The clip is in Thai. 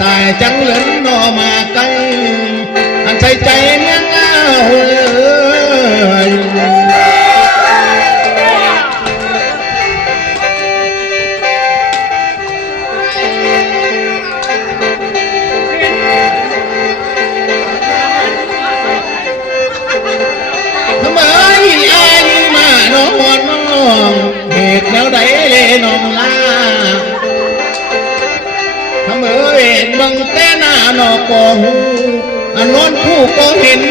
ตายจังเหลินนอมาไกลอันใส่ใจเมียงเอาเลยทำไมอายมาน้องน้องเหตุแนวใดน้องลาทำเอ่ยบังแต่หน้านอกก็หูนอนผู้ก็เห็น